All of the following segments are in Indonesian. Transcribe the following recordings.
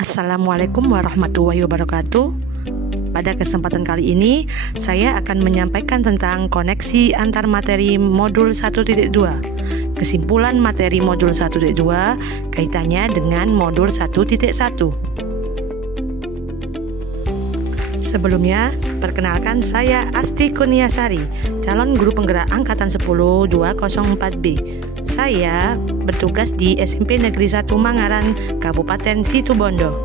Assalamualaikum warahmatullahi wabarakatuh. Pada kesempatan kali ini, saya akan menyampaikan tentang koneksi antar materi modul 1.2. Kesimpulan materi modul 1.2 kaitannya dengan modul 1.1. Sebelumnya, perkenalkan saya Asti Kurniasari, calon guru penggerak angkatan 10 204B. Saya bertugas di SMP Negeri 1 Mangaran, Kabupaten Situbondo.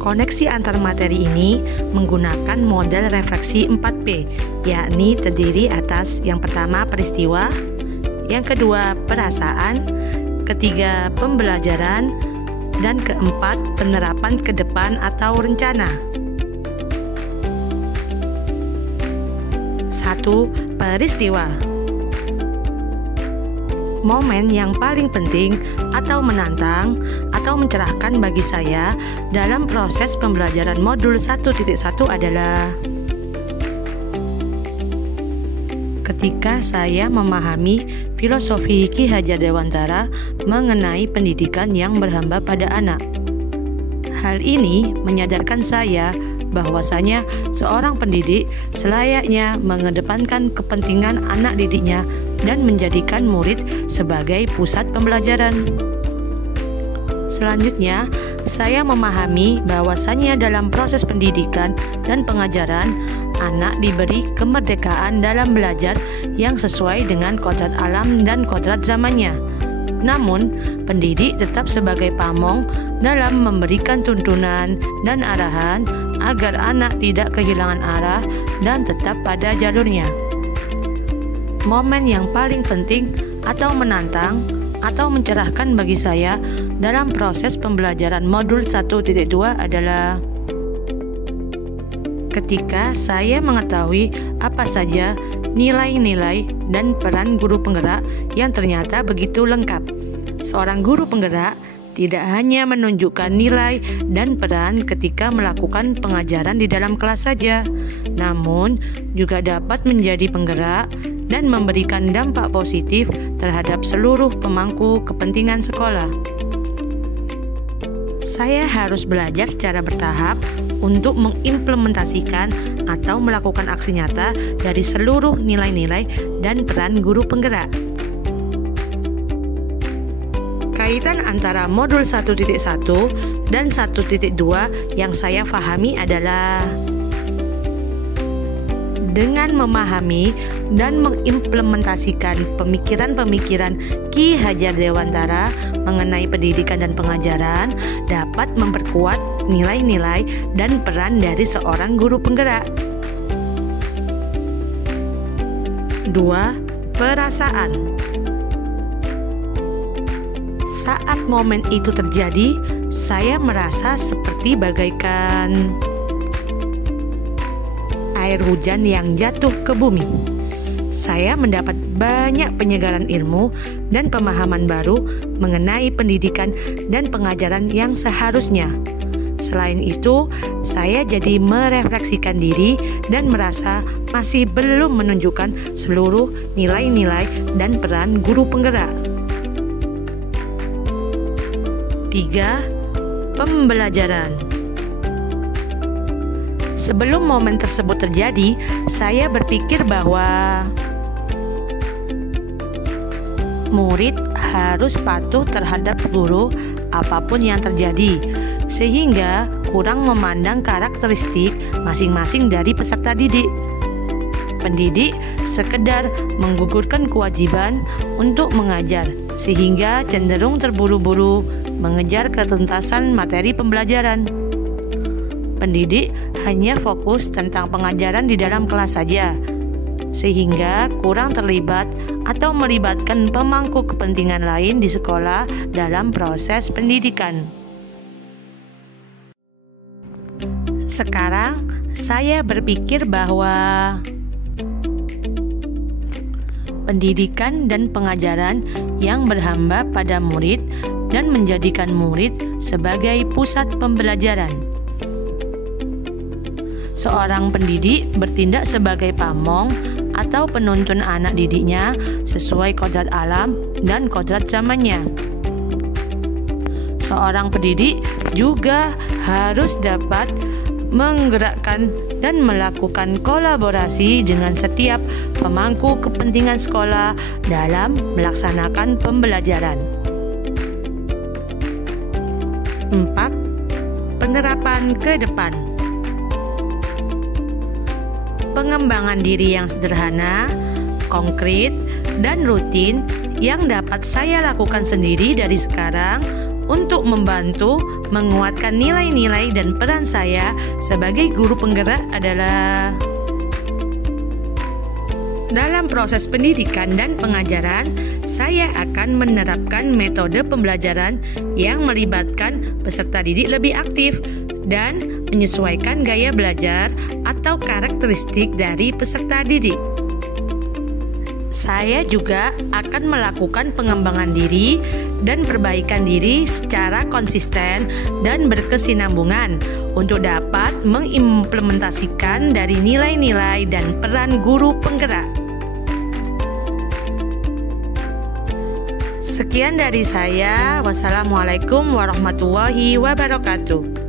Koneksi antar materi ini menggunakan model refleksi 4P, yakni terdiri atas yang pertama peristiwa, yang kedua perasaan, ketiga pembelajaran, dan keempat penerapan ke depan atau rencana. 1. Peristiwa. Momen yang paling penting atau menantang atau mencerahkan bagi saya dalam proses pembelajaran modul 1.1 adalah ketika saya memahami filosofi Ki Hajar Dewantara mengenai pendidikan yang berhamba pada anak. Hal ini menyadarkan saya bahwasanya seorang pendidik selayaknya mengedepankan kepentingan anak didiknya dan menjadikan murid sebagai pusat pembelajaran. Selanjutnya, saya memahami bahwasanya dalam proses pendidikan dan pengajaran, anak diberi kemerdekaan dalam belajar yang sesuai dengan kodrat alam dan kodrat zamannya. Namun, pendidik tetap sebagai pamong dalam memberikan tuntunan dan arahan agar anak tidak kehilangan arah dan tetap pada jalurnya. Momen yang paling penting atau menantang atau mencerahkan bagi saya dalam proses pembelajaran modul 1.2 adalah ketika saya mengetahui apa saja nilai-nilai dan peran guru penggerak yang ternyata begitu lengkap. Seorang guru penggerak tidak hanya menunjukkan nilai dan peran ketika melakukan pengajaran di dalam kelas saja, namun juga dapat menjadi penggerak dan memberikan dampak positif terhadap seluruh pemangku kepentingan sekolah. Saya harus belajar secara bertahap untuk mengimplementasikan atau melakukan aksi nyata dari seluruh nilai-nilai dan peran guru penggerak. Kaitan antara modul 1.1 dan 1.2 yang saya pahami adalah dengan memahami dan mengimplementasikan pemikiran-pemikiran Ki Hajar Dewantara mengenai pendidikan dan pengajaran dapat memperkuat nilai-nilai dan peran dari seorang guru penggerak. 2. Perasaan. Saat momen itu terjadi, saya merasa seperti bagaikan air hujan yang jatuh ke bumi. Saya mendapat banyak penyegaran ilmu dan pemahaman baru mengenai pendidikan dan pengajaran yang seharusnya. Selain itu, saya jadi merefleksikan diri dan merasa masih belum menunjukkan seluruh nilai-nilai dan peran guru penggerak. 3. Pembelajaran. Sebelum momen tersebut terjadi, saya berpikir bahwa murid harus patuh terhadap guru apapun yang terjadi, sehingga kurang memandang karakteristik masing-masing dari peserta didik. Pendidik sekedar menggugurkan kewajiban untuk mengajar, sehingga cenderung terburu-buru mengejar ketuntasan materi pembelajaran. Pendidik hanya fokus tentang pengajaran di dalam kelas saja, sehingga kurang terlibat atau melibatkan pemangku kepentingan lain di sekolah dalam proses pendidikan. Sekarang, saya berpikir bahwa pendidikan dan pengajaran yang berhamba pada murid dan menjadikan murid sebagai pusat pembelajaran. Seorang pendidik bertindak sebagai pamong atau penuntun anak didiknya sesuai kodrat alam dan kodrat zamannya. seorang pendidik juga harus dapat menggerakkan dan melakukan kolaborasi dengan setiap pemangku kepentingan sekolah dalam melaksanakan pembelajaran. 4. Penerapan ke depan. Pengembangan diri yang sederhana, konkret, dan rutin yang dapat saya lakukan sendiri dari sekarang untuk membantu menguatkan nilai-nilai dan peran saya sebagai guru penggerak adalah: dalam proses pendidikan dan pengajaran, saya akan menerapkan metode pembelajaran yang melibatkan peserta didik lebih aktif dan menyesuaikan gaya belajar atau karakteristik dari peserta didik. Saya juga akan melakukan pengembangan diri dan perbaikan diri secara konsisten dan berkesinambungan untuk dapat mengimplementasikan dari nilai-nilai dan peran guru penggerak. Sekian dari saya. Wassalamualaikum warahmatullahi wabarakatuh.